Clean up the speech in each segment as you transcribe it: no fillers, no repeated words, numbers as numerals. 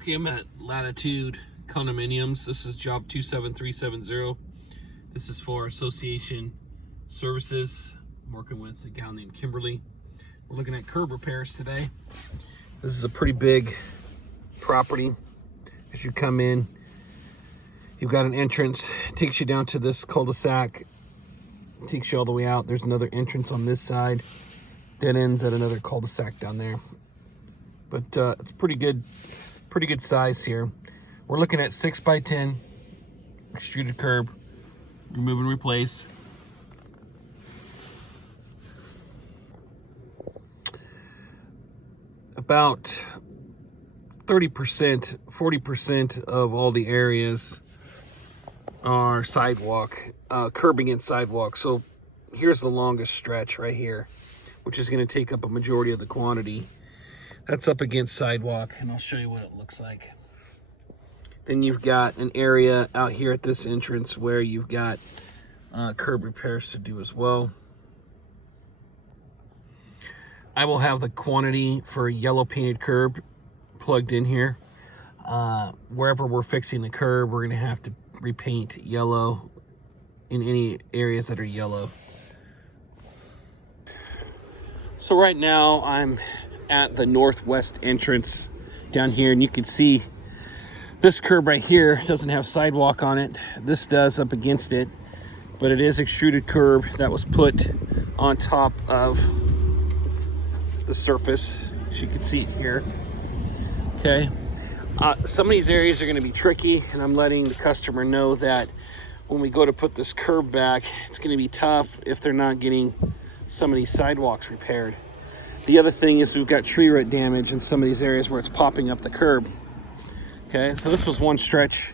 Okay, I'm at Latitude Condominiums. This is job 27370. This is for Association Services. I'm working with a gal named Kimberly. We're looking at curb repairs today. This is a pretty big property. As you come in, you've got an entrance. It takes you down to this cul-de-sac. It takes you all the way out. There's another entrance on this side. Dead ends at another cul-de-sac down there. But it's pretty good size here. We're looking at 6x10 extruded curb, remove and replace. About 30%, 40% of all the areas are sidewalk, curbing and sidewalk. So here's the longest stretch right here, which is going to take up a majority of the quantity. That's up against sidewalk, and I'll show you what it looks like. Then you've got an area out here at this entrance where you've got curb repairs to do as well. I will have the quantity for yellow painted curb plugged in here. Wherever we're fixing the curb, we're going to have to repaint yellow in any areas that are yellow. So right now I'm at the northwest entrance down here, and you can see this curb right here doesn't have sidewalk on it. This does up against it, but it is extruded curb that was put on top of the surface, as you can see it here. Okay, some of these areas are going to be tricky, and I'm letting the customer know that when we go to put this curb back, it's going to be tough if they're not getting some of these sidewalks repaired. The other thing is we've got tree root damage in some of these areas where it's popping up the curb. Okay, so this was one stretch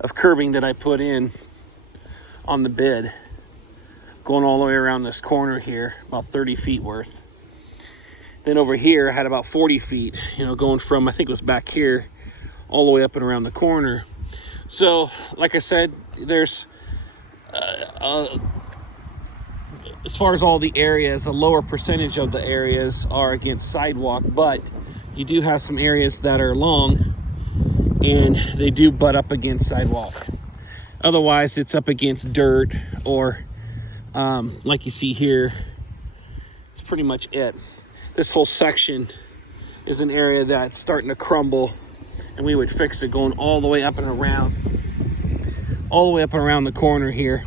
of curbing that I put in on the bid, going all the way around this corner here, about 30 feet worth. Then over here I had about 40 feet, going from, I think it was back here, all the way up and around the corner. So, like I said, there's as far as all the areas, a lower percentage of the areas are against sidewalk, but you do have some areas that are long and they do butt up against sidewalk. Otherwise, it's up against dirt or like you see here, it's pretty much it. This whole section is an area that's starting to crumble, and we would fix it going all the way up and around, the corner here.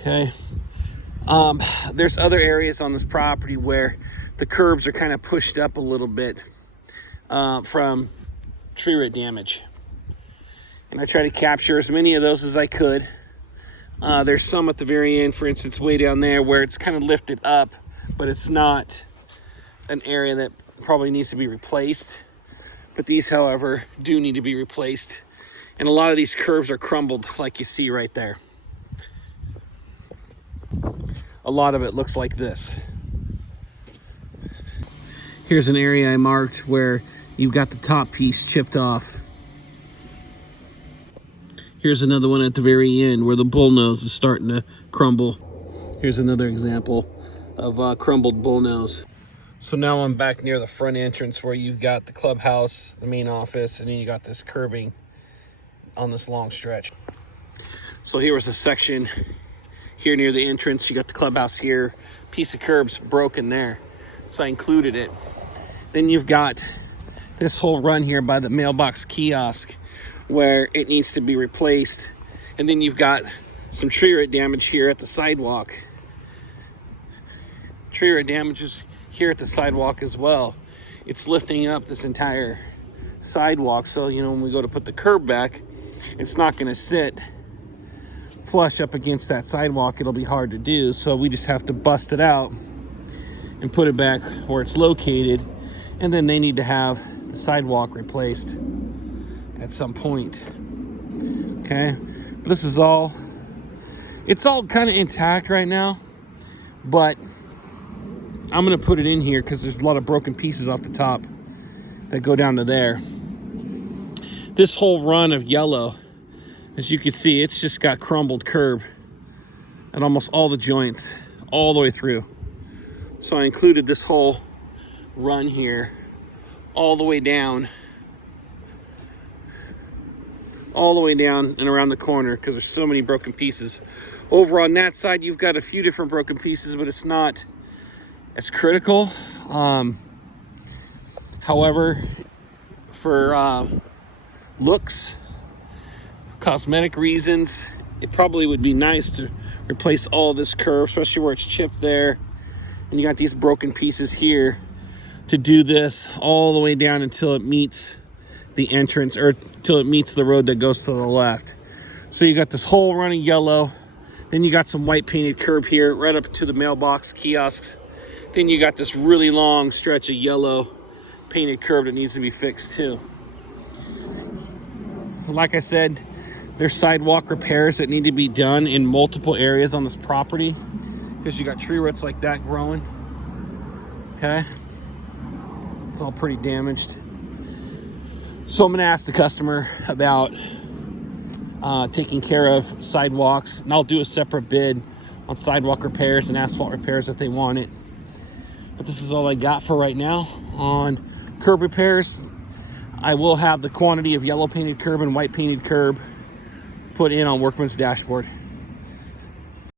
Okay. There's other areas on this property where the curbs are kind of pushed up a little bit from tree root damage, and I try to capture as many of those as I could. There's some at the very end, for instance, way down there where it's kind of lifted up, but it's not an area that probably needs to be replaced. But these, however, do need to be replaced, and a lot of these curbs are crumbled like you see right there. A lot of it looks like this. Here's an area I marked where you've got the top piece chipped off. Here's another one at the very end where the bullnose is starting to crumble. Here's another example of crumbled bullnose. So now I'm back near the front entrance where you've got the clubhouse, the main office, and then you got this curbing on this long stretch. So here was a section here near the entrance. You got the clubhouse here, piece of curbs broken there, so I included it. Then you've got this whole run here by the mailbox kiosk where it needs to be replaced, and then you've got some tree root damage here at the sidewalk. Tree root damages here at the sidewalk as well. It's lifting up this entire sidewalk, so when we go to put the curb back, it's not going to sit flush up against that sidewalk. It'll be hard to do, so we just have to bust it out and put it back where it's located, and then they need to have the sidewalk replaced at some point. Okay, but this is all, it's all kind of intact right now, but I'm gonna put it in here because there's a lot of broken pieces off the top that go down to there. This whole run of yellow, as you can see, it's just got crumbled curb at almost all the joints, all the way through. So I included this whole run here all the way down all the way down and around the corner because there's so many broken pieces. Over on that side, you've got a few different broken pieces, but it's not as critical. However, for looks, cosmetic reasons, it probably would be nice to replace all this curve, especially where it's chipped there. And you got these broken pieces here, to do this all the way down until it meets the entrance, or until it meets the road that goes to the left. So you got this whole running yellow, then you got some white painted curb here right up to the mailbox kiosks, then you got this really long stretch of yellow painted curb that needs to be fixed too. Like I said, there's sidewalk repairs that need to be done in multiple areas on this property because you got tree roots like that growing. Okay, it's all pretty damaged. So I'm gonna ask the customer about taking care of sidewalks, and I'll do a separate bid on sidewalk repairs and asphalt repairs if they want it. But this is all I got for right now on curb repairs. I will have the quantity of yellow painted curb and white painted curb put in on Workman's dashboard.